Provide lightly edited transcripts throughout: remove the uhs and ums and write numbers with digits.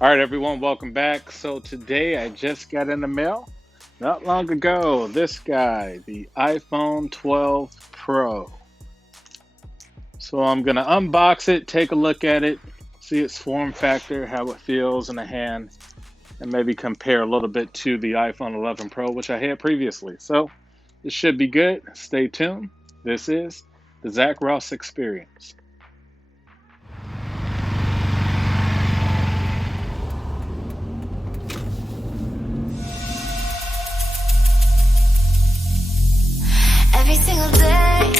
All right, everyone, welcome back. So today I just got in the mail not long ago. This guy, the iPhone 12 Pro. So I'm gonna unbox it, take a look at it, see its form factor, how it feels in the hand, and maybe compare a little bit to the iPhone 11 Pro, which I had previously. So this should be good. Stay tuned. This is the Zach Ross Experience. Every single day,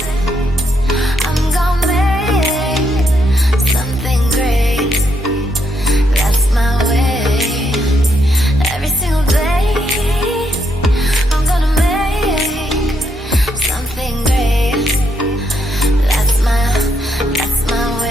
I'm gonna make something great. That's my way. Every single day, I'm gonna make something great. That's my way.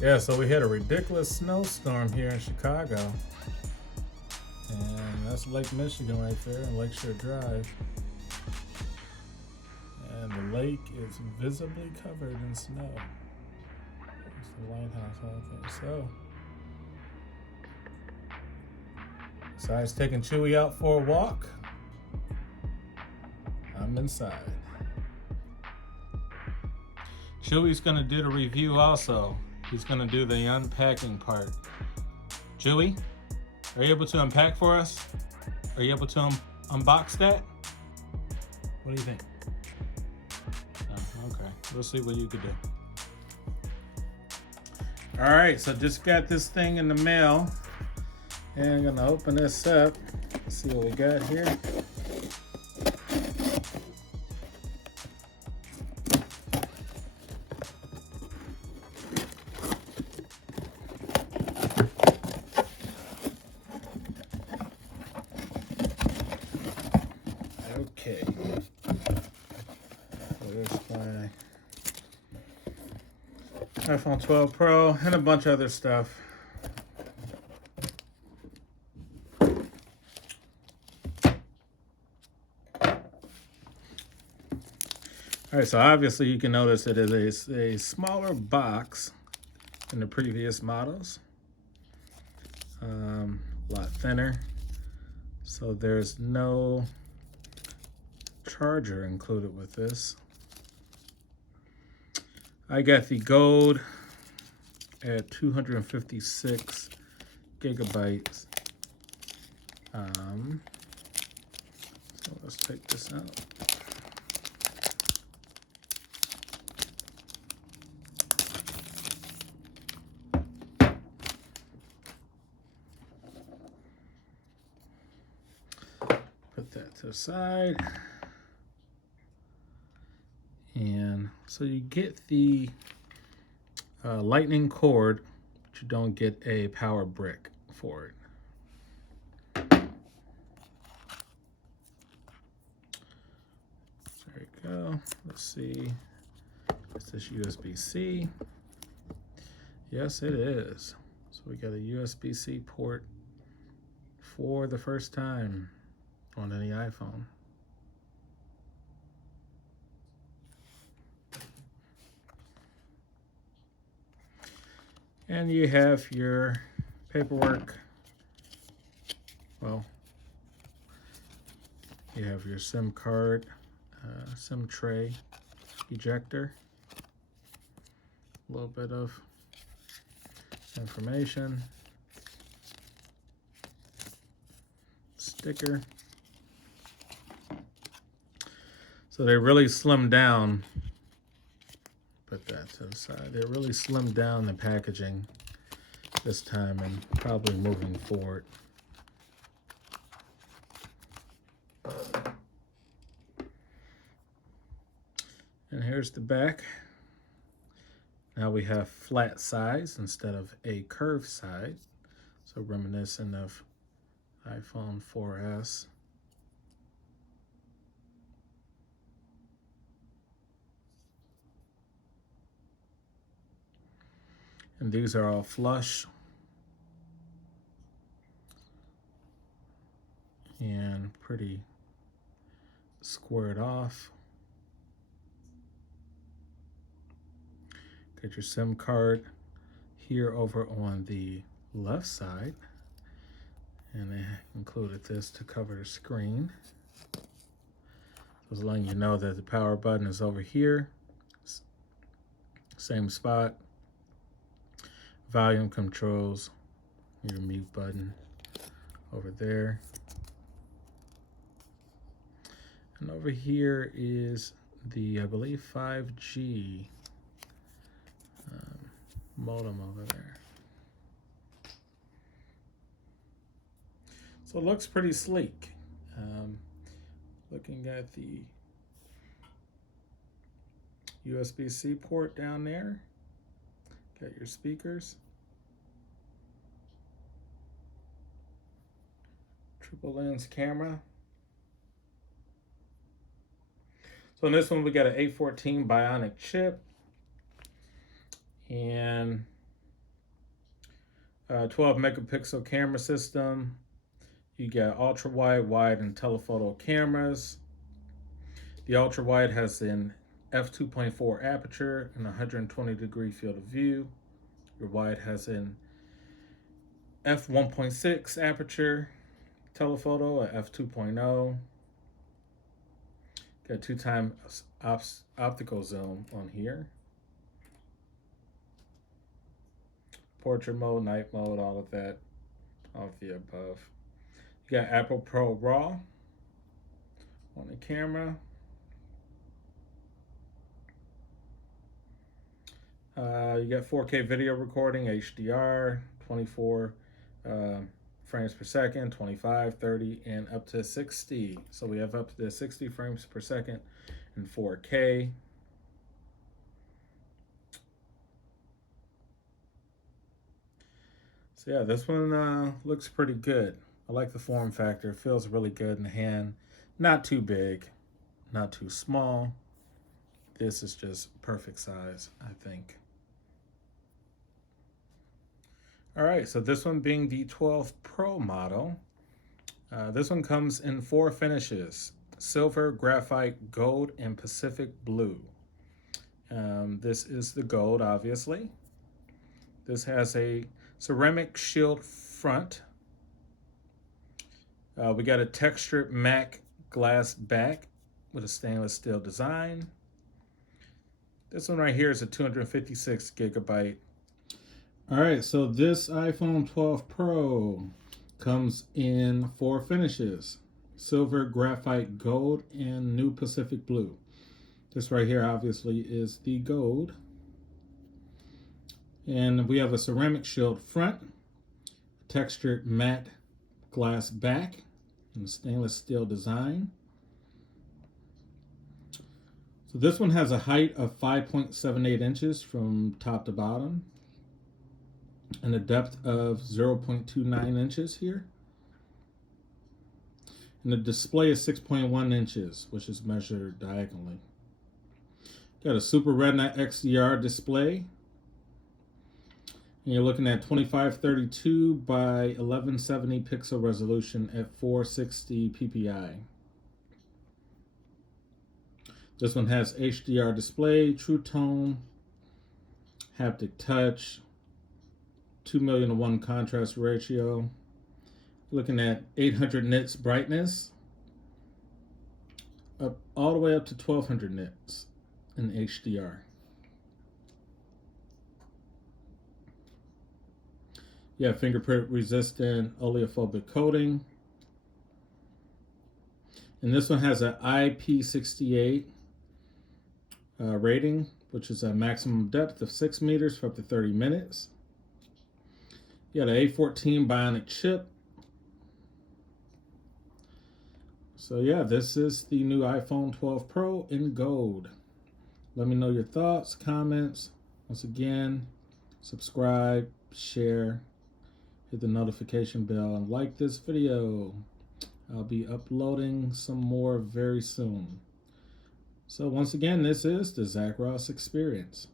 Yeah, so we had a ridiculous snowstorm here in Chicago. And that's Lake Michigan right there, and Lakeshore Drive. And the lake is visibly covered in snow. There's the lighthouse out there. Besides taking Chewy out for a walk, I'm inside. Chewy's gonna do the review also. He's gonna do the unpacking part. Chewy, are you able to unpack for us? Are you able to unbox that? What do you think? Oh, okay, we'll see what you can do. All right, so just got this thing in the mail, and I'm gonna open this up. See what we got here. Okay. So there's my iPhone 12 Pro and a bunch of other stuff. All right, so obviously you can notice it is a smaller box than the previous models. A lot thinner. So there's no charger included with this. I got the gold at 256 gigabytes. So let's take this out. Put that to the side. And so you get the lightning cord, but you don't get a power brick for it. There you go. Let's see. Is this USB-C? Yes, it is. So we got a USB-C port for the first time on any iPhone. And you have your paperwork. Well, you have your SIM card, SIM tray, ejector, a little bit of information, sticker. So they really slimmed down. Put that to the side. They really slimmed down the packaging this time and probably moving forward. And here's the back. Now we have flat sides instead of a curved side. So reminiscent of iPhone 4S. And these are all flush and pretty squared off. Get your SIM card here over on the left side. And they included this to cover the screen. Just letting you know that the power button is over here. Same spot. Volume controls, your mute button over there. And over here is the, I believe, 5G modem over there. So it looks pretty sleek. Looking at the USB-C port down there. Got your speakers. Triple lens camera. So in this one, we got an A14 Bionic chip and a 12 megapixel camera system. You got ultra wide, wide, and telephoto cameras. The ultra wide has an f2.4 aperture and 120-degree field of view. Your wide has an f1.6 aperture, telephoto at f2.0. Got 2x optical zoom on here. Portrait mode, night mode, all of that, all of the above. You got Apple Pro RAW on the camera. You got 4K video recording, HDR, 24 frames per second, 25, 30, and up to 60. So we have up to 60 frames per second in 4K. So yeah, this one looks pretty good. I like the form factor. It feels really good in the hand. Not too big, not too small. This is just perfect size, I think. All right, so this one being the 12 Pro model. This one comes in 4 finishes: silver, graphite, gold, and Pacific blue. This is the gold, obviously. This has a ceramic shield front. We got a textured matte glass back with a stainless steel design. This one right here is a 256 gigabyte. All right, so this iPhone 12 Pro comes in 4 finishes: silver, graphite, gold, and new Pacific blue. This right here obviously is the gold. And we have a ceramic shield front, textured matte glass back, and stainless steel design. So this one has a height of 5.78 inches from top to bottom and a depth of 0.29 inches here. And the display is 6.1 inches, which is measured diagonally. Got a Super Retina XDR display. And you're looking at 2532 by 1170 pixel resolution at 460 ppi. This one has HDR display, True Tone, haptic touch, 2,000,000:1 contrast ratio. Looking at 800 nits brightness, up all the way up to 1200 nits in HDR. You have fingerprint resistant oleophobic coating. And this one has an IP68 rating, which is a maximum depth of 6 meters for up to 30 minutes. You got an A14 Bionic chip. So yeah, this is the new iPhone 12 Pro in gold. Let me know your thoughts, comments Once again, subscribe, share, hit the notification bell, and like this video. I'll be uploading some more very soon. So once again, this is the Zack Ross Experience.